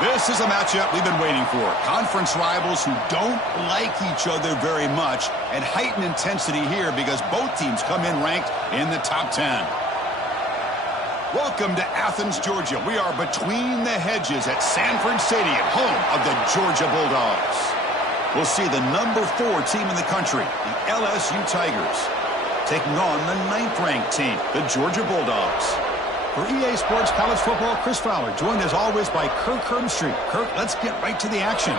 This is a matchup we've been waiting for. Conference rivals who don't like each other very much, and heightened intensity here because both teams come in ranked in the top 10. Welcome to Athens, Georgia. We are between the hedges at Sanford Stadium, home of the Georgia Bulldogs. We'll see the number 4 team in the country, the LSU Tigers, taking on the 9th-ranked team, the Georgia Bulldogs. For EA Sports College Football, Chris Fowler, joined as always by Kirk Herbstreit. Kirk, let's get right to the action.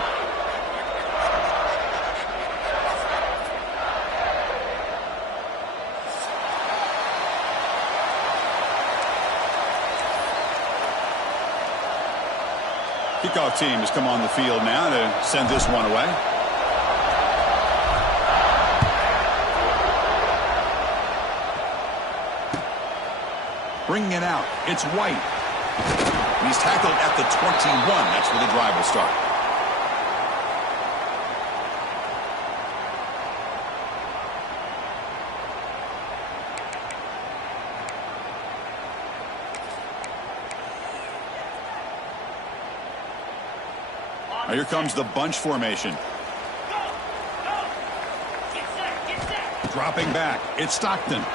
Kickoff team has come on the field now to send this one away. Bringing it out, it's White. He's tackled at the 21. That's where the drive will start. Now here comes the bunch formation. Dropping back, it's Stockton.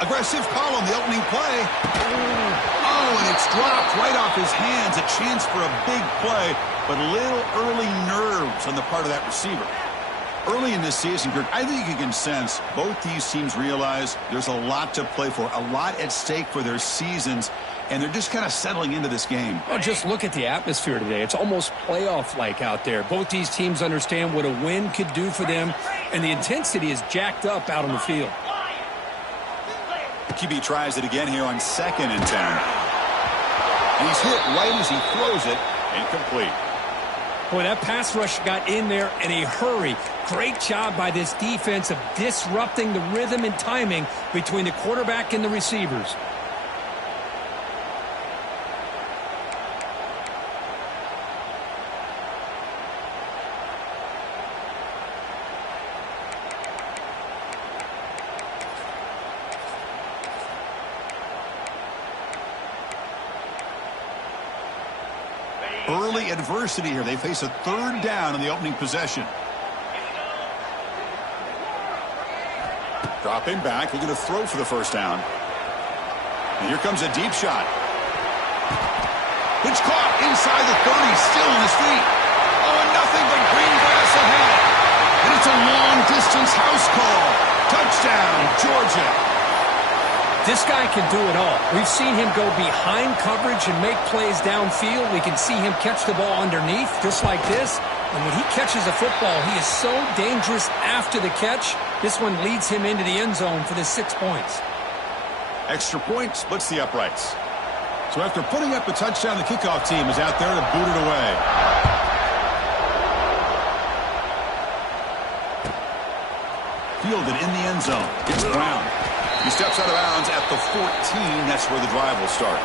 Aggressive call on the opening play. Oh, and it's dropped right off his hands. A chance for a big play, but a little early nerves on the part of that receiver. Early in this season, Kirk, I think you can sense both these teams realize there's a lot to play for, a lot at stake for their seasons, and they're just kind of settling into this game. Well, just look at the atmosphere today. It's almost playoff-like out there. Both these teams understand what a win could do for them, and the intensity is jacked up out on the field. QB tries it again here on 2nd and 10. And he's hit right as he throws it. Incomplete. Boy, that pass rush got in there in a hurry. Great job by this defense of disrupting the rhythm and timing between the quarterback and the receivers. Early adversity here. They face a 3rd down in the opening possession. Dropping back, looking to throw for the 1st down. And here comes a deep shot. Pitch caught inside the 30, still on his feet. Oh, and nothing but green grass ahead. And it's a long-distance house call. Touchdown, Georgia. This guy can do it all. We've seen him go behind coverage and make plays downfield. We can see him catch the ball underneath, just like this. And when he catches a football, he is so dangerous after the catch. This one leads him into the end zone for the 6 points. Extra point splits the uprights. So after putting up a touchdown, the kickoff team is out there to boot it away. Fielded in the end zone. It's Brown. He steps out of bounds at the 14. That's where the drive will start.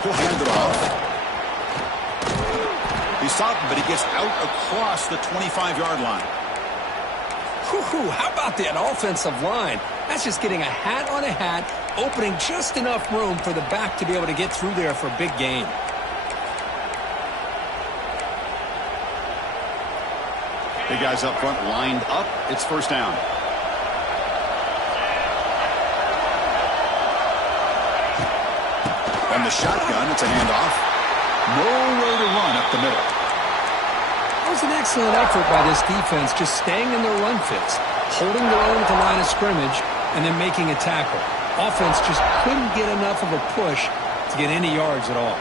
He'll hand it off. He's stopped, but he gets out across the 25-yard line. Whew, how about that offensive line? That's just getting a hat on a hat, opening just enough room for the back to be able to get through there for a big gain. Big guys up front lined up. It's 1st down. And the shotgun, it's a handoff. Nowhere to run up the middle. That was an excellent effort by this defense, just staying in their run fits, holding their own at the line of scrimmage, and then making a tackle. Offense just couldn't get enough of a push to get any yards at all.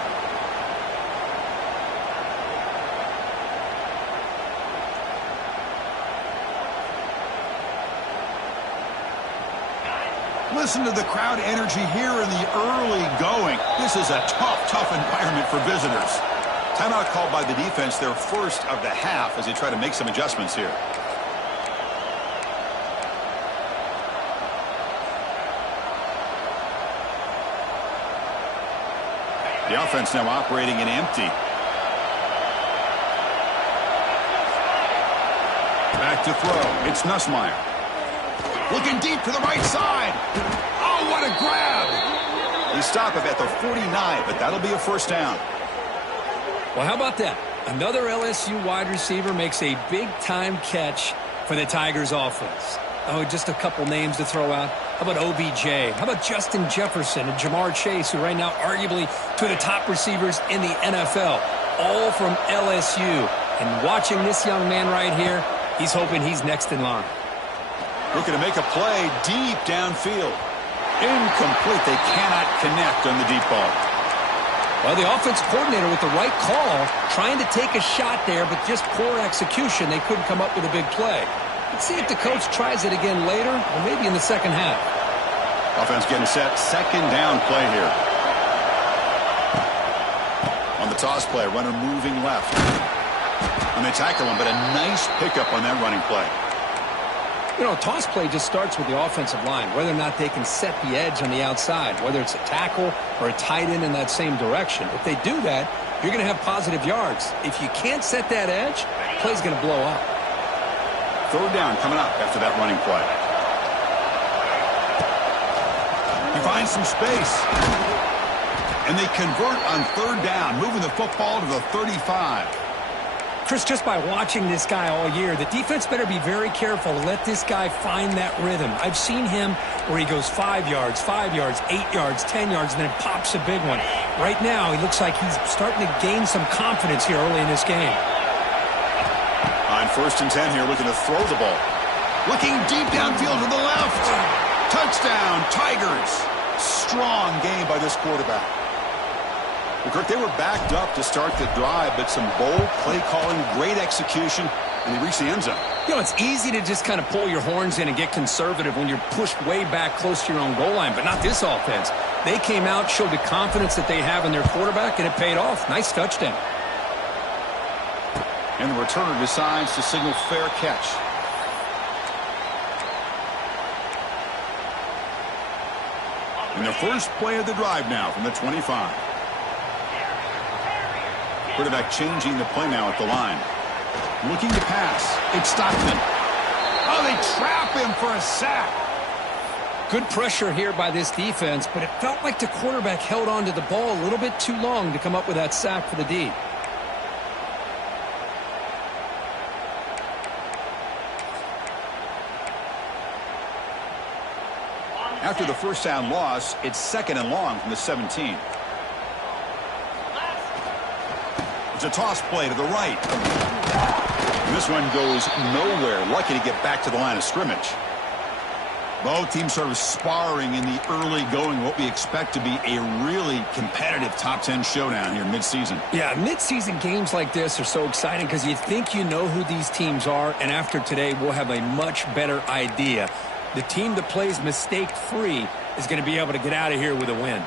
Listen to the crowd energy here in the early going. This is a tough environment for visitors. Timeout called by the defense, their first of the half, as they try to make some adjustments here. The offense now operating in empty. Back to throw. It's Nussmeier. Looking deep to the right side. Oh, what a grab. They stop him at the 49, but that'll be a first down. Well, how about that? Another LSU wide receiver makes a big-time catch for the Tigers offense. Oh, just a couple names to throw out. How about OBJ? How about Justin Jefferson and Jamar Chase, who right now arguably two of the top receivers in the NFL, all from LSU. And watching this young man right here, he's hoping he's next in line. Looking to make a play deep downfield. Incomplete. They cannot connect on the deep ball. Well, the offense coordinator with the right call, trying to take a shot there, but just poor execution. They couldn't come up with a big play. Let's see if the coach tries it again later, or maybe in the second half. Offense getting set. Second down play here. On the toss play, runner moving left. And they tackle him, but a nice pickup on that running play. You know, a toss play just starts with the offensive line, whether or not they can set the edge on the outside, whether it's a tackle or a tight end in that same direction. If they do that, you're going to have positive yards. If you can't set that edge, the play's going to blow up. Third down coming up after that running play. He finds some space. And they convert on third down, moving the football to the 35. Chris, just by watching this guy all year, the defense better be very careful to let this guy find that rhythm. I've seen him where he goes 5 yards, 8 yards, 10 yards, and then pops a big one. Right now, he looks like he's starting to gain some confidence here early in this game. On 1st and 10 here, looking to throw the ball. Looking deep downfield to the left. Touchdown, Tigers. Strong game by this quarterback. Well, Kirk, they were backed up to start the drive, but some bold play calling, great execution, and they reached the end zone. You know, it's easy to just kind of pull your horns in and get conservative when you're pushed way back close to your own goal line, but not this offense. They came out, showed the confidence that they have in their quarterback, and it paid off. Nice touchdown. And the returner decides to signal fair catch. And the first play of the drive now from the 25. Quarterback changing the play now at the line. Looking to pass. It's Stockton. Oh, they trap him for a sack. Good pressure here by this defense, but it felt like the quarterback held on to the ball a little bit too long to come up with that sack for the D. After the first down loss, it's 2nd and long from the 17. It's a toss play to the right. And this one goes nowhere. Lucky to get back to the line of scrimmage. Both teams sort of sparring in the early going, what we expect to be a really competitive top 10 showdown here mid-season. Yeah, mid-season games like this are so exciting because you think you know who these teams are, and after today we'll have a much better idea. The team that plays mistake-free is going to be able to get out of here with a win.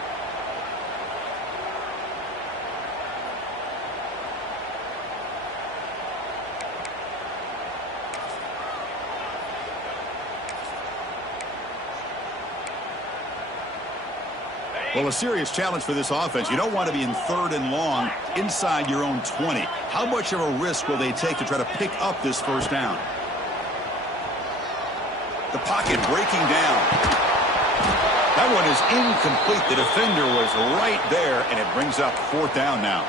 Well, a serious challenge for this offense. You don't want to be in 3rd and long inside your own 20. How much of a risk will they take to try to pick up this first down? The pocket breaking down. That one is incomplete. The defender was right there, and it brings up 4th down now.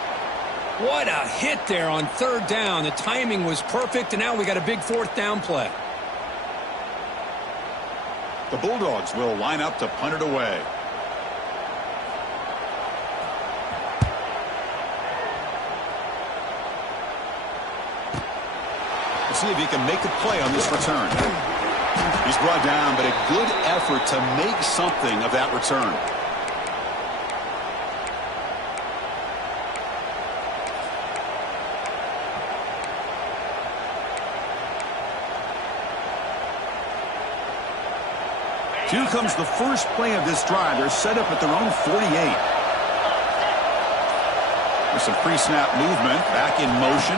What a hit there on 3rd down. The timing was perfect, and now we got a big 4th down play. The Bulldogs will line up to punt it away. We'll see if he can make a play on this return. He's brought down, but a good effort to make something of that return. Here comes the first play of this drive. They're set up at their own 48. There's some pre-snap movement. Back in motion.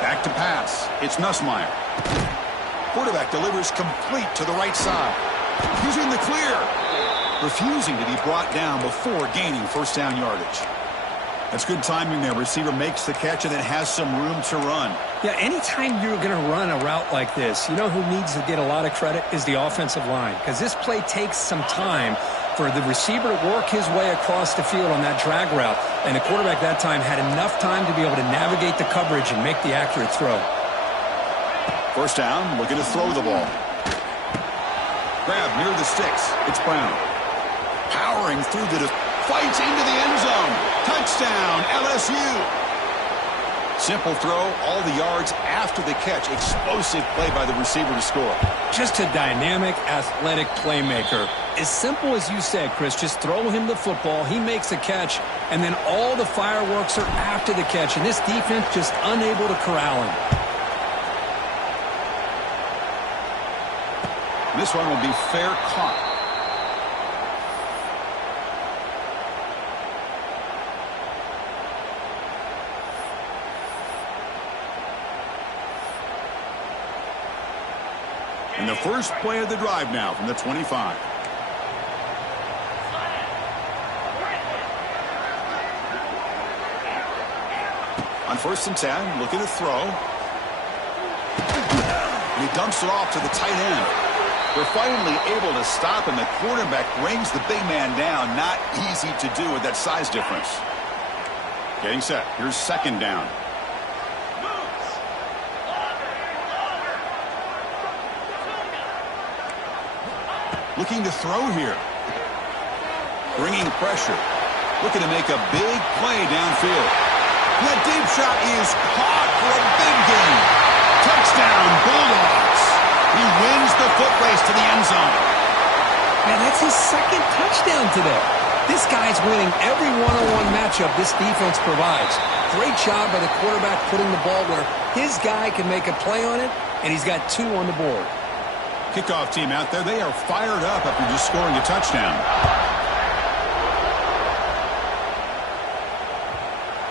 Back to pass. It's Nussmeier. Quarterback delivers complete to the right side. He's in the clear. Refusing to be brought down before gaining first down yardage. That's good timing there. Receiver makes the catch and then has some room to run. Yeah, anytime you're going to run a route like this, you know who needs to get a lot of credit is the offensive line. Because this play takes some time for the receiver to work his way across the field on that drag route. And the quarterback that time had enough time to be able to navigate the coverage and make the accurate throw. First down, looking to throw the ball. Grab near the sticks. It's Brown. Powering through the fights into the end zone. Touchdown, LSU. Simple throw, all the yards after the catch. Explosive play by the receiver to score. Just a dynamic, athletic playmaker. As simple as you said, Chris, just throw him the football, he makes a catch, and then all the fireworks are after the catch, and this defense just unable to corral him. This one will be fair caught. And the first play of the drive now from the 25. On 1st and 10, looking to throw. And he dumps it off to the tight end. They're finally able to stop him. The quarterback brings the big man down. Not easy to do with that size difference. Getting set. Here's 2nd down. Looking to throw here. Bringing pressure. Looking to make a big play downfield. That deep shot is caught for a big gain. Touchdown, Bulldogs. He wins the foot race to the end zone. Man, that's his 2nd touchdown today. This guy's winning every one-on-one matchup this defense provides. Great job by the quarterback putting the ball where his guy can make a play on it, and he's got 2 on the board. Kickoff team out there, they are fired up after just scoring a touchdown.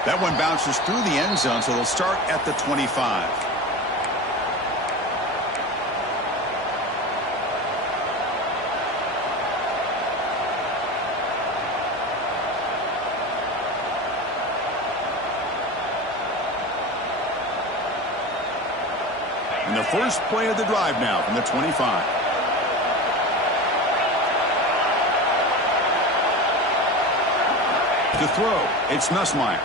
That one bounces through the end zone, so they'll start at the 25. And the first play of the drive now from the 25. To throw, it's Nussmeier.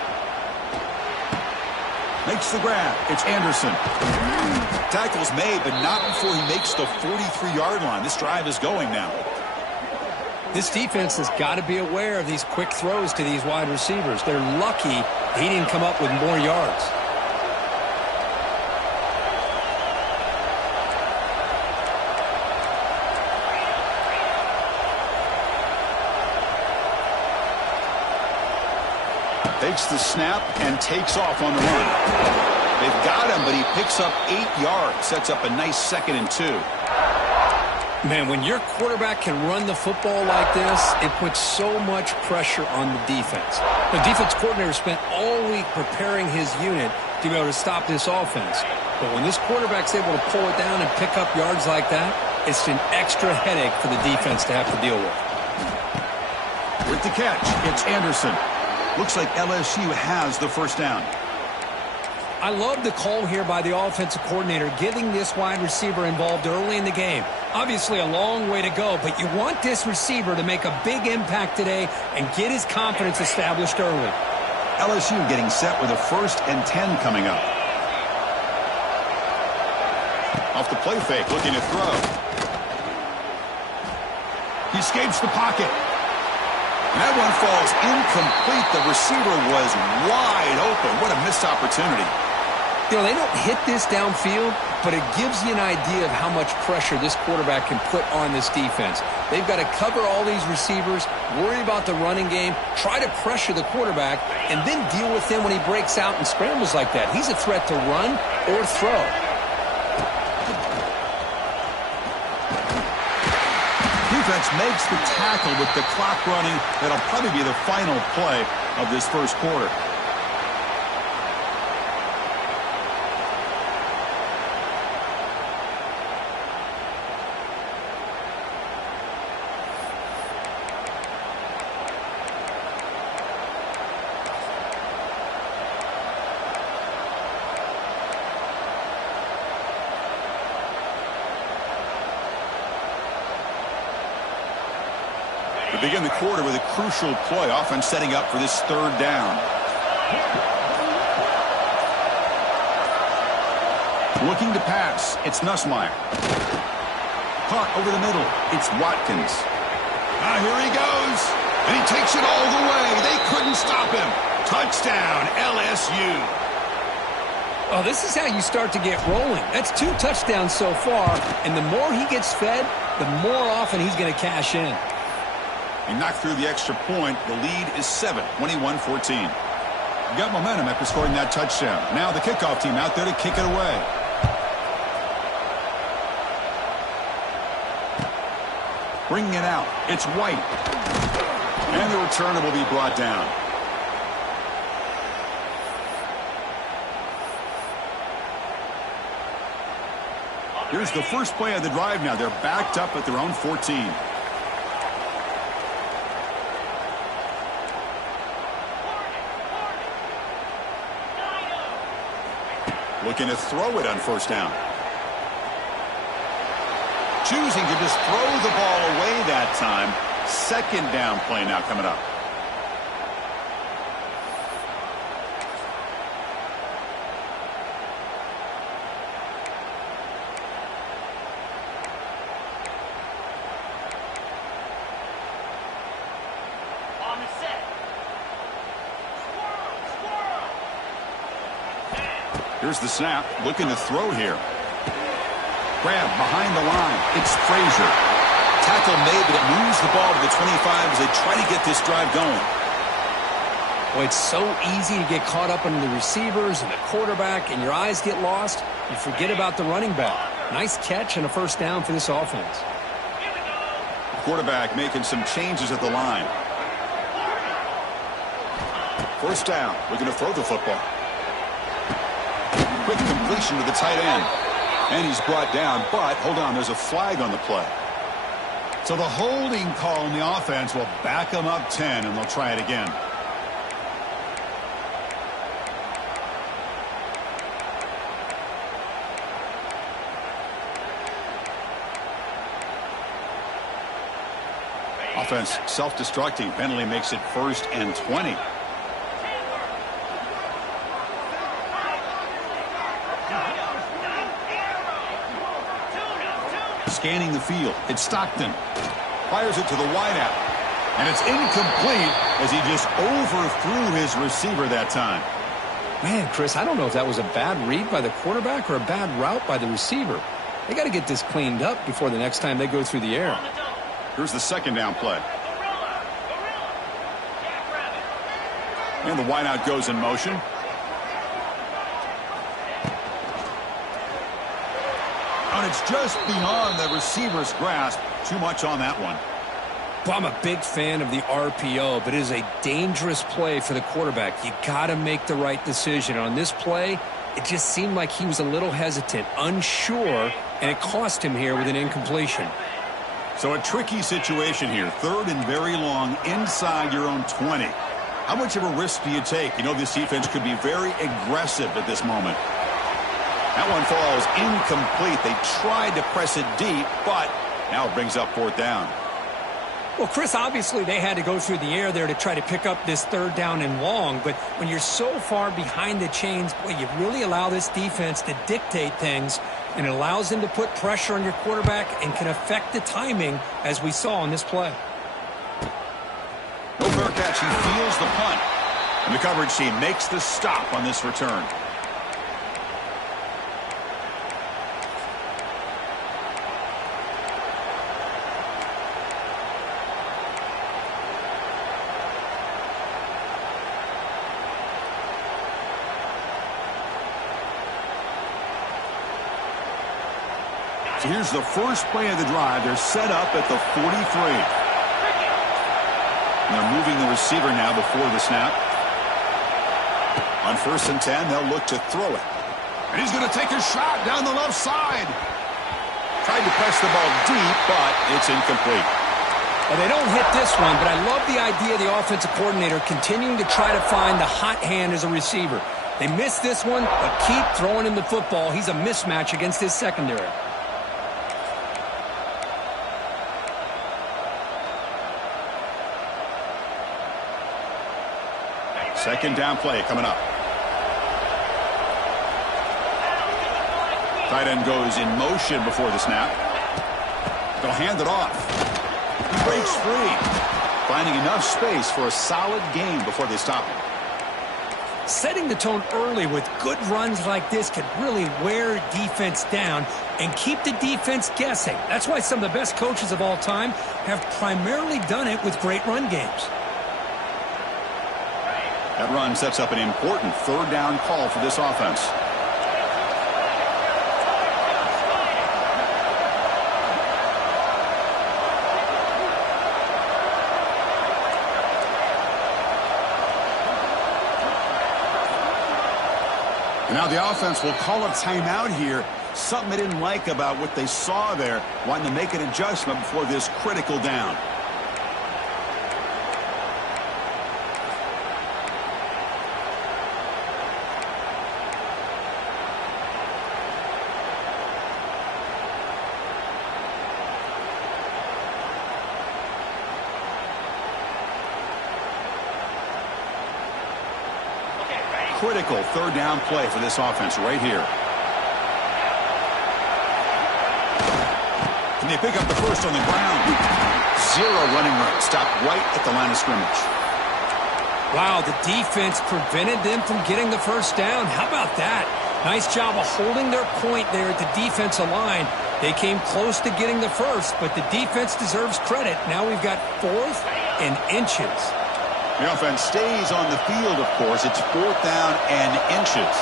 Makes the grab. It's Anderson. Tackle's made, but not before he makes the 43-yard line. This drive is going now. This defense has got to be aware of these quick throws to these wide receivers. They're lucky he didn't come up with more yards. Takes the snap and takes off on the run. They've got him, but he picks up 8 yards. Sets up a nice 2nd and 2. Man, when your quarterback can run the football like this, it puts so much pressure on the defense. The defense coordinator spent all week preparing his unit to be able to stop this offense. But when this quarterback's able to pull it down and pick up yards like that, it's an extra headache for the defense to have to deal with. With the catch, it's Anderson. Looks like LSU has the first down. I love the call here by the offensive coordinator, getting this wide receiver involved early in the game. Obviously a long way to go, but you want this receiver to make a big impact today and get his confidence established early. LSU getting set with a 1st and 10 coming up. Off the play fake, looking to throw. He escapes the pocket. And that one falls incomplete. The receiver was wide open. What a missed opportunity. You know, they don't hit this downfield, but it gives you an idea of how much pressure this quarterback can put on this defense. They've got to cover all these receivers, worry about the running game, try to pressure the quarterback, and then deal with him when he breaks out and scrambles like that. He's a threat to run or throw. Defense makes the tackle with the clock running. That'll probably be the final play of this first quarter. They begin the quarter with a crucial play, often setting up for this third down. Looking to pass, it's Nussmeier. Caught over the middle, it's Watkins. Here he goes, and he takes it all the way. They couldn't stop him. Touchdown, LSU. Oh, this is how you start to get rolling. That's 2 touchdowns so far, and the more he gets fed, the more often he's going to cash in. He knocked through the extra point. The lead is 7, 21-14. Got momentum after scoring that touchdown. Now the kickoff team out there to kick it away. Bringing it out, it's White. And the returner will be brought down. Here's the first play of the drive now. They're backed up at their own 14. Looking to throw it on first down. Choosing to just throw the ball away that time. Second down play now coming up. On the set. Here's the snap. Looking to throw here. Grab behind the line. It's Frazier. Tackle made, but it moves the ball to the 25 as they try to get this drive going. Well, it's so easy to get caught up in the receivers and the quarterback, and your eyes get lost. You forget about the running back. Nice catch and a first down for this offense. The quarterback making some changes at the line. First down. Looking to throw the football. Quick completion to the tight end. And he's brought down, but hold on, there's a flag on the play. So the holding call in the offense will back them up 10, and they'll try it again. Offense self-destructing. Penalty makes it 1st and 20. Scanning the field. It's Stockton. Fires it to the wideout. And it's incomplete as he just overthrew his receiver that time. Man, Chris, I don't know if that was a bad read by the quarterback or a bad route by the receiver. They got to get this cleaned up before the next time they go through the air. Here's the second down play. And the wideout goes in motion. And it's just beyond the receiver's grasp. Too much on that one. Well, I'm a big fan of the RPO, but it is a dangerous play for the quarterback. You got to make the right decision. On this play, it just seemed like he was a little hesitant, unsure, and it cost him here with an incompletion. So a tricky situation here. 3rd and very long inside your own 20. How much of a risk do you take? You know this defense could be very aggressive at this moment. That one falls incomplete. They tried to press it deep, but now it brings up 4th down. Well, Chris, obviously they had to go through the air there to try to pick up this 3rd down and long, but when you're so far behind the chains, boy, you really allow this defense to dictate things, and it allows them to put pressure on your quarterback and can affect the timing, as we saw on this play. No fair catch. He feels the punt, and the coverage team makes the stop on this return. So here's the first play of the drive. They're set up at the 43. And they're moving the receiver now before the snap. On 1st and 10, they'll look to throw it. And he's going to take a shot down the left side. Tried to press the ball deep, but it's incomplete. Well, they don't hit this one, but I love the idea of the offensive coordinator continuing to try to find the hot hand as a receiver. They missed this one, but keep throwing him the football. He's a mismatch against his secondary. Second down play coming up. Tight end goes in motion before the snap. They'll hand it off. He breaks free, finding enough space for a solid gain before they stop him. Setting the tone early with good runs like this can really wear defense down and keep the defense guessing. That's why some of the best coaches of all time have primarily done it with great run games. That run sets up an important third down call for this offense. And now the offense will call a timeout here. Something they didn't like about what they saw there, wanting to make an adjustment before this critical down. Critical third down play for this offense right here. Can they pick up the first on the ground? Zero running room. Stopped right at the line of scrimmage. Wow, the defense prevented them from getting the first down. How about that? Nice job of holding their point there at the defensive line. They came close to getting the first, but the defense deserves credit. Now we've got 4th and inches. The offense stays on the field, of course. It's 4th down and inches.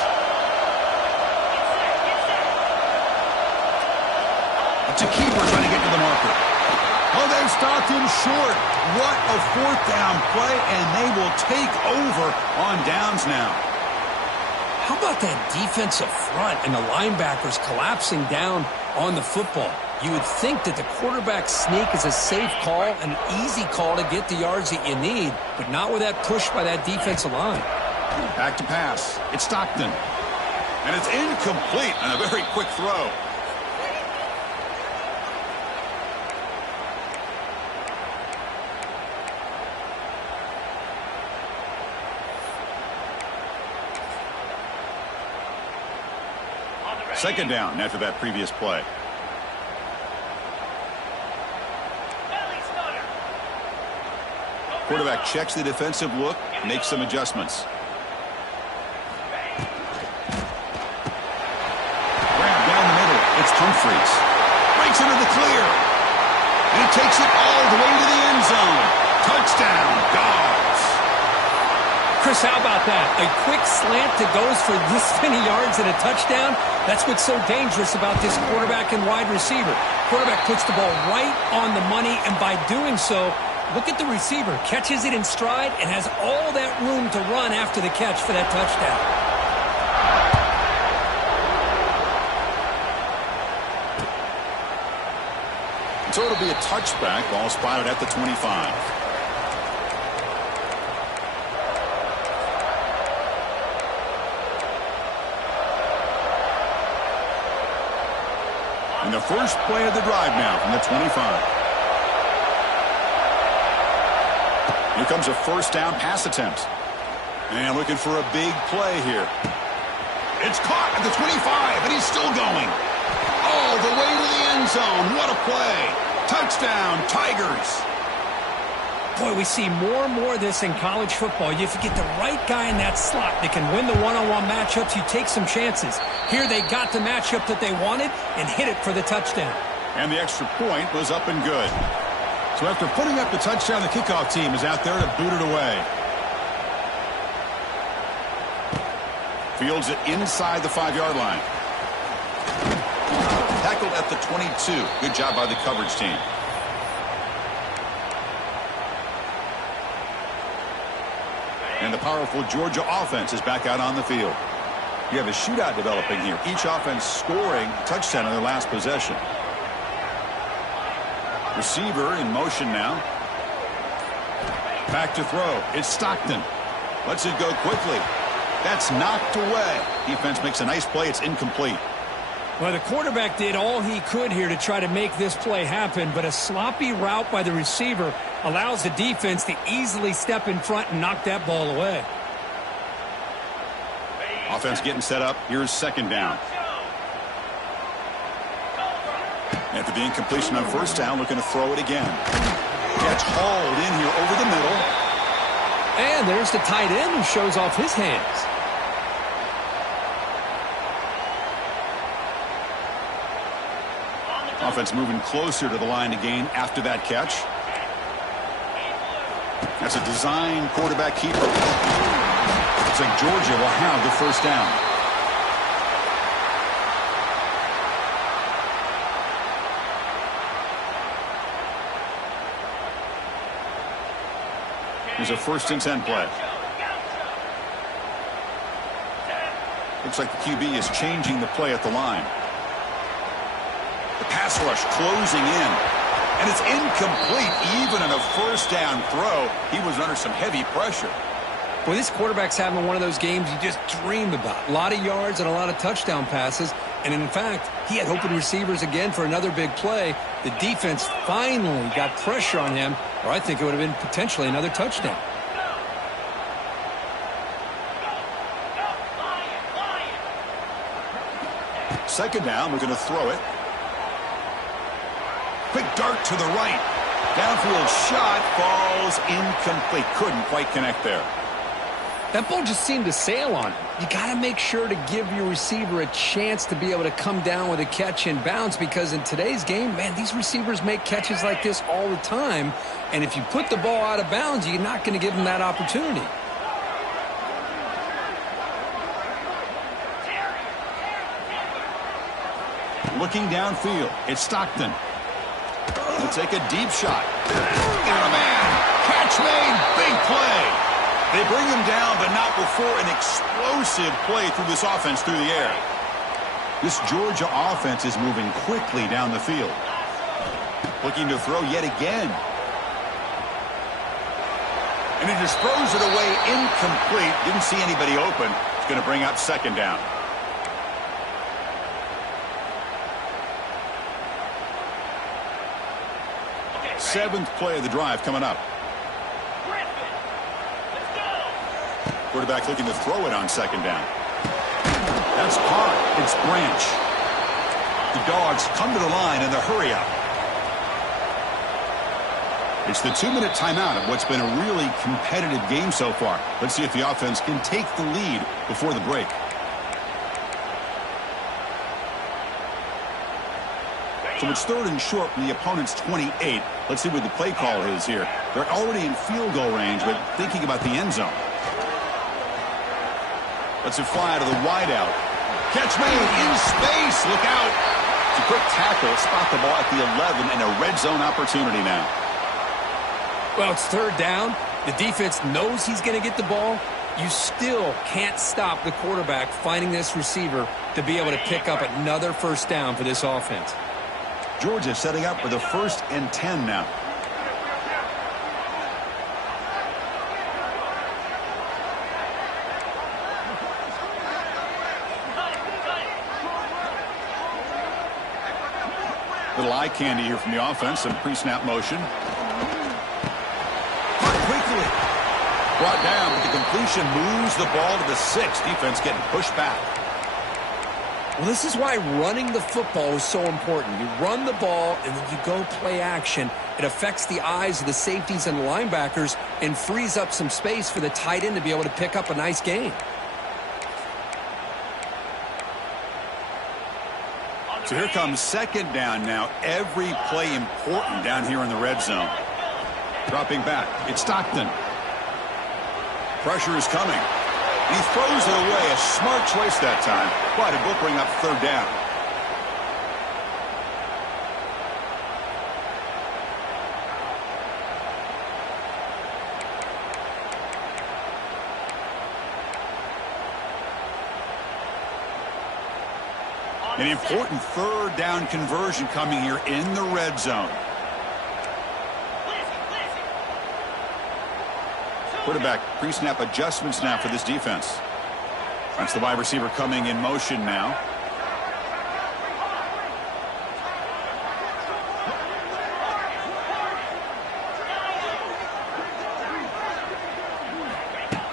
It's a keeper trying to get to the marker. Oh, they've stopped him short. What a 4th down play, and they will take over on downs now. How about that defensive front and the linebackers collapsing down on the football? You would think that the quarterback sneak is a safe call, an easy call to get the yards that you need, but not with that push by that defensive line. Back to pass. It's Stockton. And it's incomplete on a very quick throw. Second down after that previous play. Quarterback checks the defensive look, makes some adjustments. Grab down the middle. It's Humphries. Breaks into the clear. And he takes it all the way to the end zone. Touchdown, Dogs. Chris, how about that? A quick slant that goes for this many yards and a touchdown. That's what's so dangerous about this quarterback and wide receiver. Quarterback puts the ball right on the money, and by doing so, look at the receiver. Catches it in stride and has all that room to run after the catch for that touchdown. So it'll be a touchback. Ball spotted at the 25. And the first play of the drive now from the 25. Here comes a first down pass attempt. And looking for a big play here. It's caught at the 25, and he's still going. All the way to the end zone. What a play. Touchdown, Tigers. Boy, we see more and more of this in college football. If you get the right guy in that slot that can win the one-on-one matchups, you take some chances. Here they got the matchup that they wanted and hit it for the touchdown. And the extra point was up and good. So after putting up the touchdown, the kickoff team is out there to boot it away. Fields it inside the 5-yard line. Tackled at the 22. Good job by the coverage team. And the powerful Georgia offense is back out on the field. You have a shootout developing here. Each offense scoring a touchdown on their last possession. Receiver in motion now. Back to throw. It's Stockton. Lets it go quickly. That's knocked away. Defense makes a nice play. It's incomplete. Well, the quarterback did all he could here to try to make this play happen, but a sloppy route by the receiver allows the defense to easily step in front and knock that ball away. Offense getting set up. Here's second down. After the incompletion on first down, looking to throw it again. Gets hauled in here over the middle. And there's the tight end who shows off his hands. Offense moving closer to the line to gain after that catch. That's a design quarterback keeper. Looks like Georgia will have the first down. Here's a 1st and 10 play. Looks like the QB is changing the play at the line. The pass rush closing in. And it's incomplete. Even in a first down throw, he was under some heavy pressure. Well, this quarterback's having one of those games you just dream about. A lot of yards and a lot of touchdown passes. And in fact, he had open receivers again for another big play. The defense finally got pressure on him, or I think it would have been potentially another touchdown. Second down, we're going to throw it. Quick dart to the right. Downfield shot falls incomplete. Couldn't quite connect there. That ball just seemed to sail on him. You got to make sure to give your receiver a chance to be able to come down with a catch and bounce, because in today's game, man, these receivers make catches like this all the time. And if you put the ball out of bounds, you're not going to give them that opportunity. Looking downfield, it's Stockton. He'll take a deep shot. Got a man. Catch made. Big play. They bring him down, but not before an explosive play through this offense through the air. This Georgia offense is moving quickly down the field. Looking to throw yet again. And he just throws it away incomplete. Didn't see anybody open. It's going to bring up second down. Seventh play of the drive coming up. Quarterback looking to throw it on second down. That's caught. It's Branch. The Dogs come to the line in the hurry up. It's the 2-minute timeout of what's been a really competitive game so far. Let's see if the offense can take the lead before the break. So it's 3rd and short from the opponent's 28. Let's see what the play call is here. They're already in field goal range, but thinking about the end zone. Let's it fly to the wideout. Catch made in space. Look out. It's a quick tackle. Spot the ball at the 11 and a red zone opportunity now. Well, it's 3rd down. The defense knows he's going to get the ball. You still can't stop the quarterback finding this receiver to be able to pick up another first down for this offense. Georgia setting up for the 1st and 10 now. Little eye candy here from the offense. Some pre-snap motion. Caught quickly. Brought down, but the completion moves the ball to the 6. Defense getting pushed back. Well, this is why running the football is so important. You run the ball, and then you go play action. It affects the eyes of the safeties and the linebackers and frees up some space for the tight end to be able to pick up a nice gain. So here comes second down now. Every play important down here in the red zone. Dropping back. It's Stockton. Pressure is coming. He throws it away. A smart choice that time. But it will bring up 3rd down. An important 3rd down conversion coming here in the red zone. Quarterback pre-snap adjustments now for this defense. That's the wide receiver coming in motion now.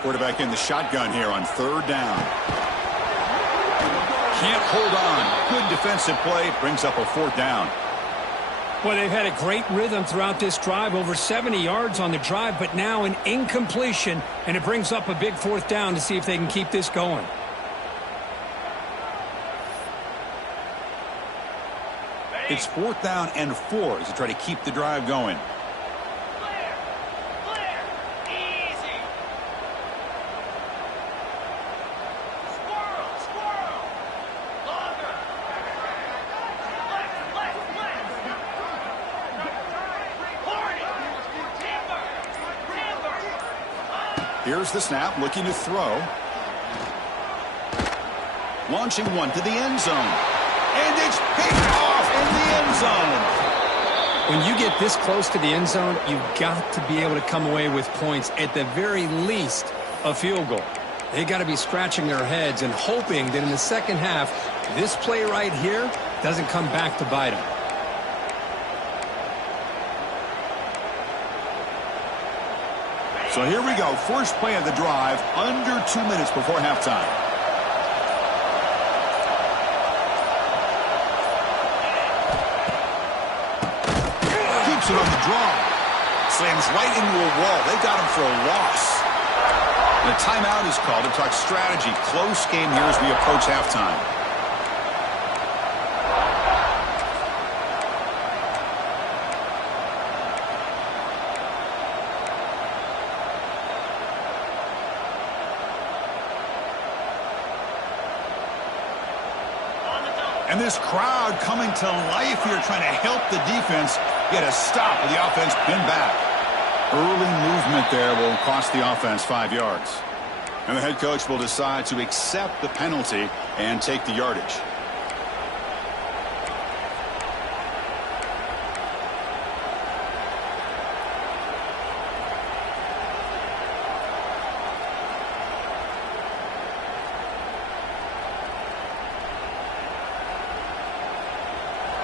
Quarterback in the shotgun here on 3rd down. can't hold on. Good defensive play. Brings up a 4th down. Well, they've had a great rhythm throughout this drive, over 70 yards on the drive, but now an incompletion, and it brings up a big 4th down to see if they can keep this going. It's 4th down and 4 as they try to keep the drive going. Clear. Clear. Easy. Squirrel. Squirrel. Longer. Left. Horny. Timber. Here's the snap, looking to throw. Launching one to the end zone. And it's picked off in the end zone. When you get this close to the end zone, you've got to be able to come away with points, at the very least, a field goal. They got to be scratching their heads and hoping that in the second half, this play right here doesn't come back to bite them. So here we go. First play of the drive, under 2 minutes before halftime. Keeps it on the draw. Slams right into a wall. They got him for a loss. And a timeout is called to talk strategy. Close game here as we approach halftime. And this crowd coming to life here, trying to help the defense get a stop with the offense pinned back. Early movement there will cost the offense 5 yards. And the head coach will decide to accept the penalty and take the yardage.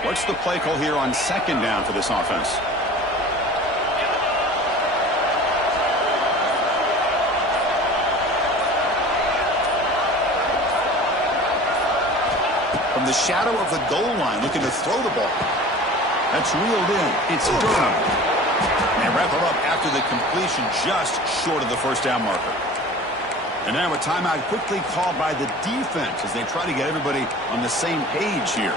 What's the play call here on 2nd down for this offense? From the shadow of the goal line, looking to throw the ball. That's reeled in. It's Durham. And they wrap it up after the completion, just short of the 1st down marker. And now a timeout quickly called by the defense as they try to get everybody on the same page here.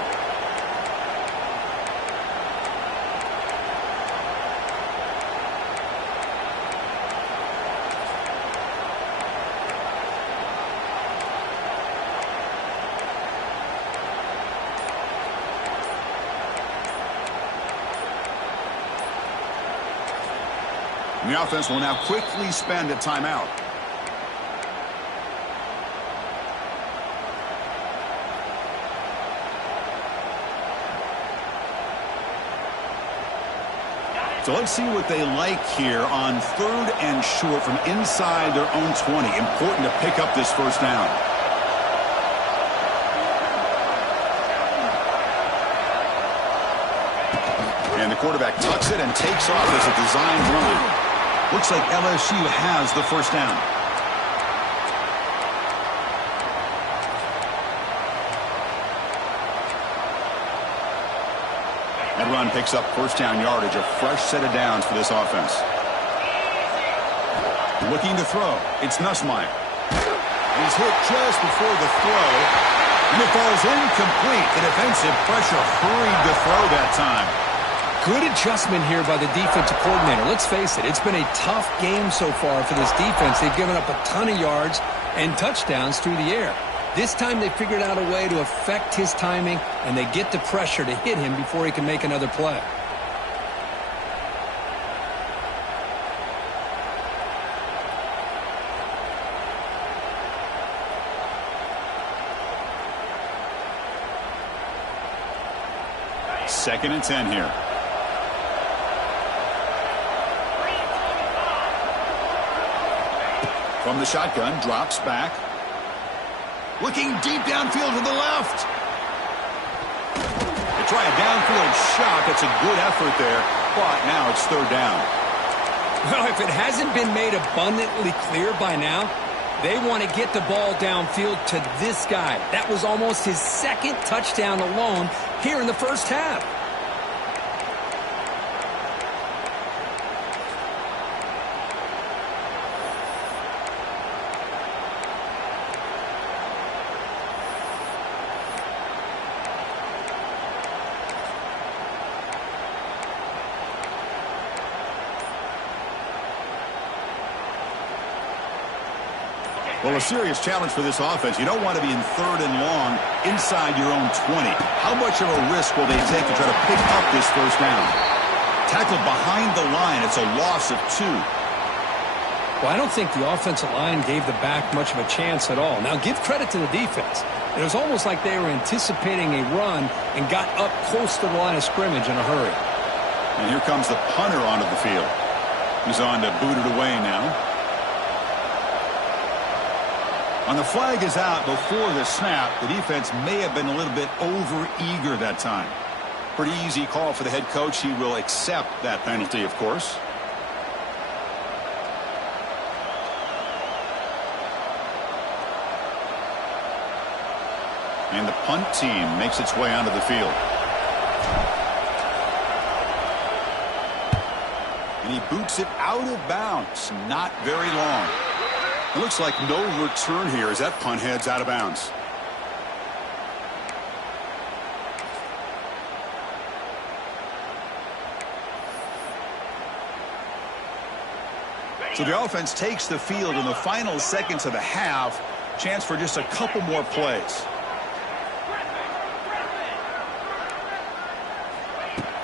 The offense will now quickly spend a timeout. So let's see what they like here on 3rd and short from inside their own 20. Important to pick up this 1st down. And the quarterback tucks it and takes off as a designed run. Looks like LSU has the 1st down. That run picks up 1st down yardage, a fresh set of downs for this offense. Looking to throw. It's Nussmeier. He's hit just before the throw, and it falls incomplete. The defensive pressure hurried the throw that time. Good adjustment here by the defensive coordinator. Let's face it, it's been a tough game so far for this defense. They've given up a ton of yards and touchdowns through the air. This time they figured out a way to affect his timing, and they get the pressure to hit him before he can make another play. Second and 10 here. From the shotgun, drops back. Looking deep downfield to the left. They try a downfield shot. That's a good effort there, but now it's 3rd down. Well, if it hasn't been made abundantly clear by now, They want to get the ball downfield to this guy. That was almost his second touchdown alone here in the first half. Well, a serious challenge for this offense. You don't want to be in 3rd and long inside your own 20. How much of a risk will they take to try to pick up this first down? Tackled behind the line. It's a loss of 2. Well, I don't think the offensive line gave the back much of a chance at all. Now, give credit to the defense. It was almost like they were anticipating a run and got up close to the line of scrimmage in a hurry. And here comes the punter onto the field. He's on to boot it away now. On the flag is out before the snap. The defense may have been a little bit over-eager that time. Pretty easy call for the head coach. He will accept that penalty, of course. And the punt team makes its way onto the field. And he boots it out of bounds. Not very long. It looks like no return here as that punt heads out of bounds. So the offense takes the field in the final seconds of the half. Chance for just a couple more plays.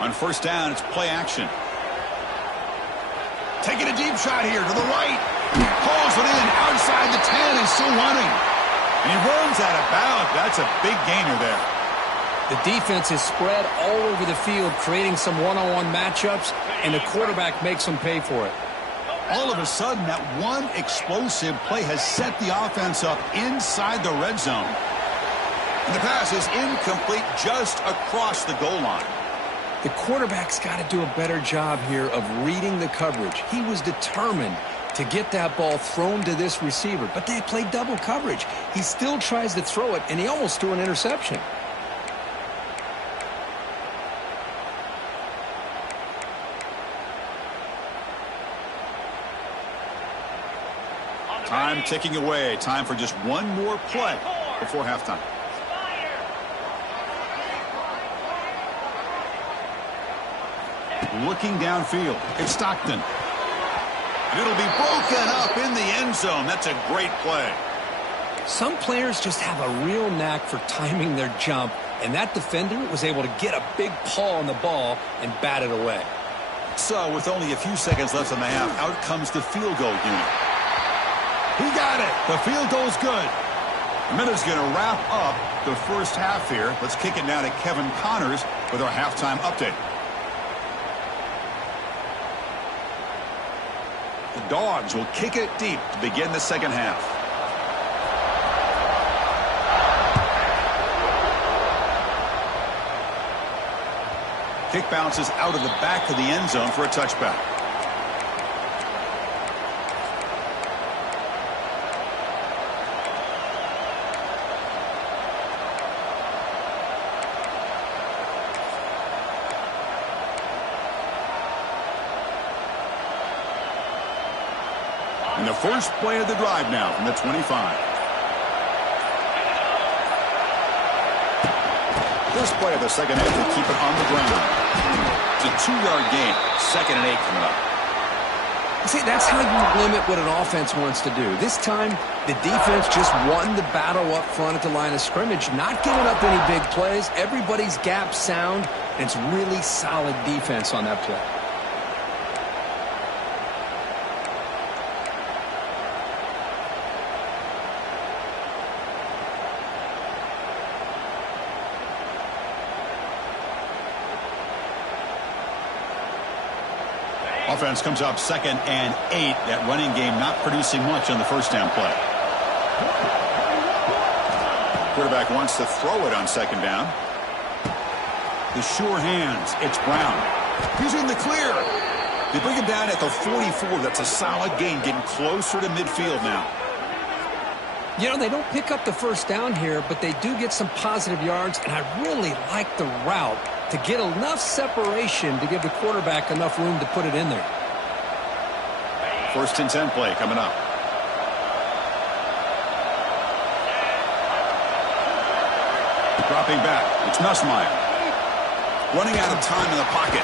On first down, it's play action. Taking a deep shot here to the right. Calls it in outside the 10 and still running. And he runs out of bounds. That's a big gainer there. The defense is spread all over the field, creating some one-on-one matchups, and the quarterback makes them pay for it. All of a sudden, that one explosive play has set the offense up inside the red zone. And the pass is incomplete just across the goal line. The quarterback's got to do a better job here of reading the coverage. He was determined to get that ball thrown to this receiver, but they played double coverage. He still tries to throw it, and he almost threw an interception. Time ticking away. Time for just one more play before halftime. Looking downfield. It's Stockton. And it'll be broken up in the end zone. That's a great play. Some players just have a real knack for timing their jump, and that defender was able to get a big paw on the ball and bat it away. So with only a few seconds left in the half, out comes the field goal unit. He got it. The field goal's good. A minute's going to wrap up the first half here. Let's kick it now to Kevin Connors with our halftime update. The Dogs will kick it deep to begin the second half. Kick bounces out of the back of the end zone for a touchback. And the first play of the drive now from the 25. First play of the second half to keep it on the ground. It's a 2-yard gain. 2nd and 8 coming up. See, that's how you limit what an offense wants to do. This time, the defense just won the battle up front at the line of scrimmage, not giving up any big plays. Everybody's gap sound, and it's really solid defense on that play. Offense comes up 2nd and 8. That running game not producing much on the first down play. Quarterback wants to throw it on 2nd down. The sure hands. It's Brown. He's in the clear. They bring him down at the 44. That's a solid gain, getting closer to midfield now. You know, they don't pick up the first down here, but they do get some positive yards, and I really like the route to get enough separation to give the quarterback enough room to put it in there. 1st and 10 play coming up. Dropping back. It's Nussmeier. Running out of time in the pocket.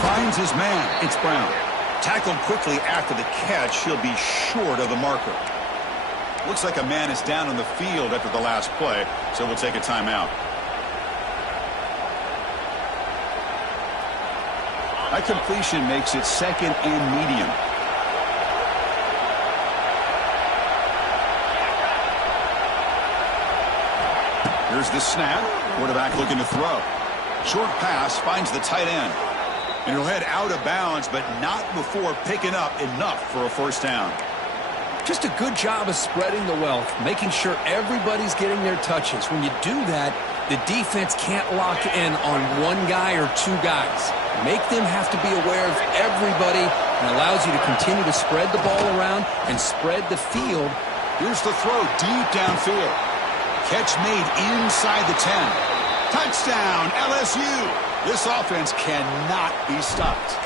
Finds his man. It's Brown. Tackled quickly after the catch. He'll be short of the marker. Looks like a man is down on the field after the last play, so we'll take a timeout. That completion makes it 2nd and medium. Here's the snap. Quarterback looking to throw. Short pass finds the tight end. And he'll head out of bounds, but not before picking up enough for a 1st down. Just a good job of spreading the wealth, making sure everybody's getting their touches. When you do that, the defense can't lock in on one guy or two guys. Make them have to be aware of everybody, and allows you to continue to spread the ball around and spread the field. Here's the throw deep downfield. Catch made inside the 10. Touchdown, LSU. This offense cannot be stopped.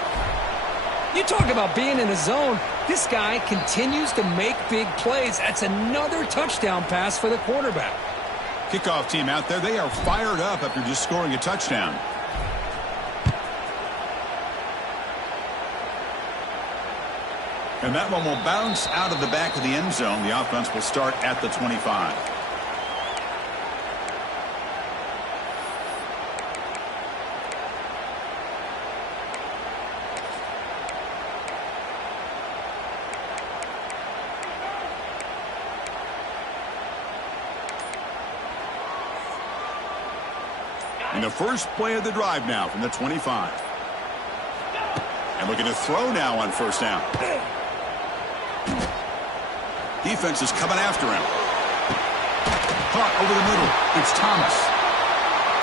You talk about being in a zone. This guy continues to make big plays. That's another touchdown pass for the quarterback. Kickoff team out there, they are fired up after just scoring a touchdown. And that one will bounce out of the back of the end zone. The offense will start at the 25. And the first play of the drive now from the 25. And looking to throw now on 1st down. Defense is coming after him. Caught over the middle. It's Thomas.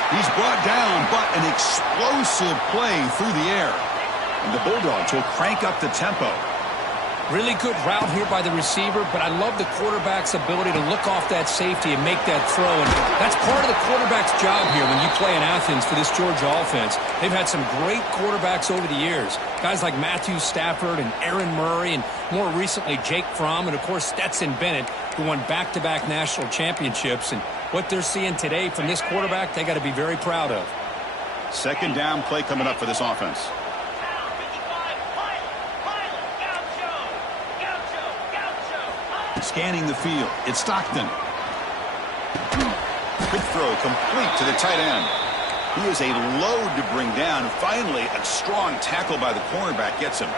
He's brought down, but an explosive play through the air. And the Bulldogs will crank up the tempo. Really good route here by the receiver, but I love the quarterback's ability to look off that safety and make that throw. And that's part of the quarterback's job here when you play in Athens for this Georgia offense. They've had some great quarterbacks over the years. Guys like Matthew Stafford and Aaron Murray, and more recently Jake Fromm, and of course Stetson Bennett, who won back-to-back national championships. And what they're seeing today from this quarterback, they got to be very proud of. 2nd down play coming up for this offense. Scanning the field. It's Stockton. Quick throw complete to the tight end. He is a load to bring down. Finally, a strong tackle by the cornerback gets him.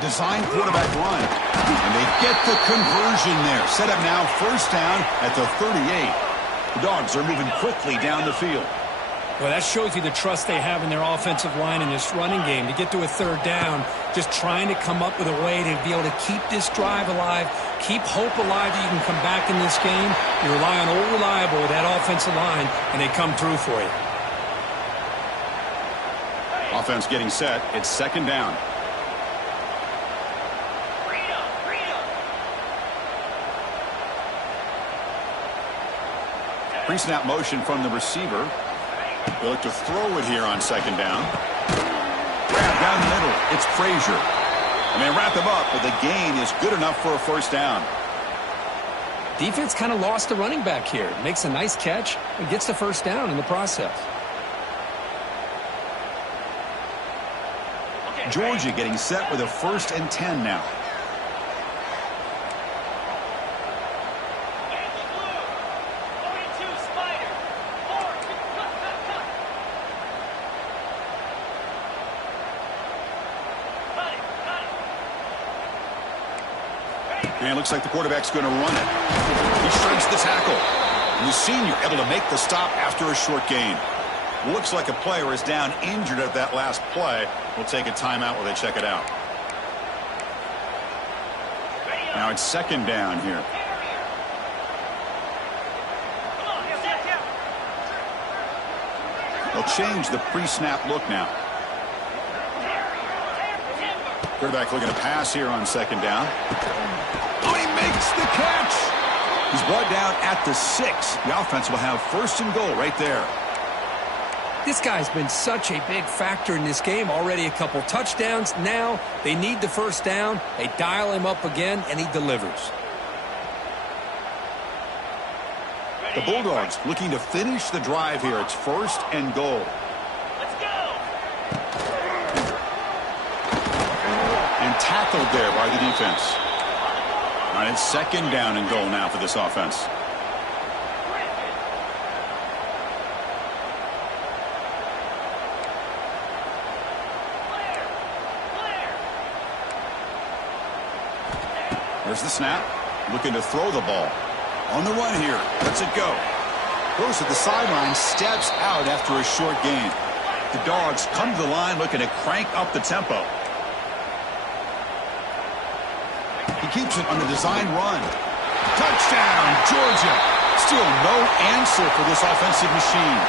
Design quarterback run. And they get the conversion there. Set up now 1st down at the 38. The Dogs are moving quickly down the field. Well, that shows you the trust they have in their offensive line in this running game. To get to a 3rd down, just trying to come up with a way to be able to keep this drive alive, keep hope alive that you can come back in this game. You rely on Old Reliable with that offensive line, and they come through for you. Offense getting set. It's 2nd down. Pre-snap motion from the receiver. They look to throw it here on 2nd down. Grab down the middle. It's Frazier. And they wrap him up, but the gain is good enough for a 1st down. Defense kind of lost the running back here. Makes a nice catch and gets the 1st down in the process. Georgia getting set with a 1st and 10 now. And it looks like the quarterback's going to run it. He shreds the tackle. And the senior able to make the stop after a short gain. Looks like a player is down injured at that last play. We'll take a timeout while they check it out. Now it's 2nd down here. They'll change the pre-snap look now. Quarterback looking to pass here on second down. Oh, he makes the catch. He's brought down at the 6. The offense will have first and goal right there. This guy's been such a big factor in this game. Already a couple touchdowns. Now they need the first down. They dial him up again, and he delivers. The Bulldogs looking to finish the drive here. It's first and goal. Let's go. And tackled there by the defense. All right, it's second down and goal now for this offense. There's the snap. Looking to throw the ball. On the run here. Lets it go. Goes to the sideline. Steps out after a short gain. The Dogs come to the line looking to crank up the tempo. He keeps it on the design run. Touchdown, Georgia. Still no answer for this offensive machine.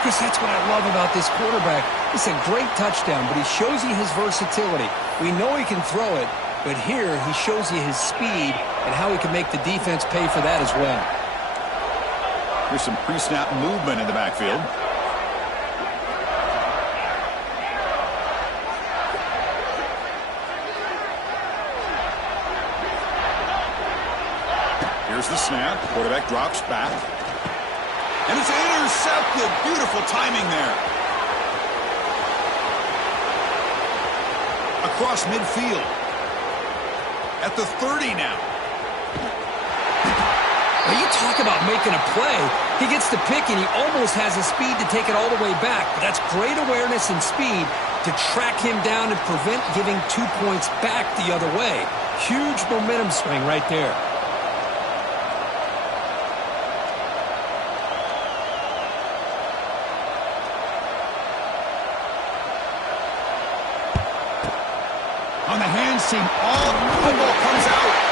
Chris, that's what I love about this quarterback. It's a great touchdown, but he shows you his versatility. We know he can throw it, but here he shows you his speed and how he can make the defense pay for that as well. Here's some pre-snap movement in the backfield. Here's the snap. Quarterback drops back. And it's intercepted. Beautiful timing there. Across midfield. At the 30 now. When you talk about making a play, he gets the pick and he almost has the speed to take it all the way back. But that's great awareness and speed to track him down and prevent giving 2 points back the other way. Huge momentum swing right there. On the hands team, all the ball comes out.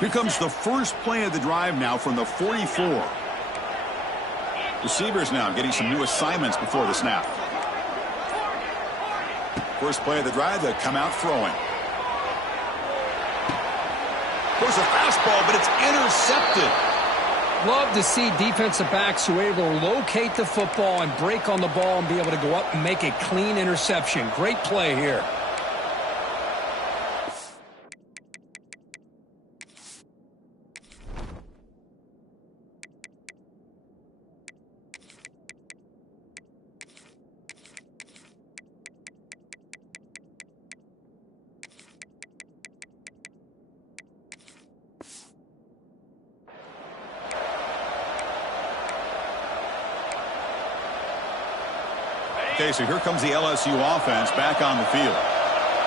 Here comes the first play of the drive now from the 44. Receivers now getting some new assignments before the snap. First play of the drive, they come out throwing. Goes a fastball, but it's intercepted. Love to see defensive backs who are able to locate the football and break on the ball and be able to go up and make a clean interception. Great play here. Okay, so here comes the LSU offense back on the field.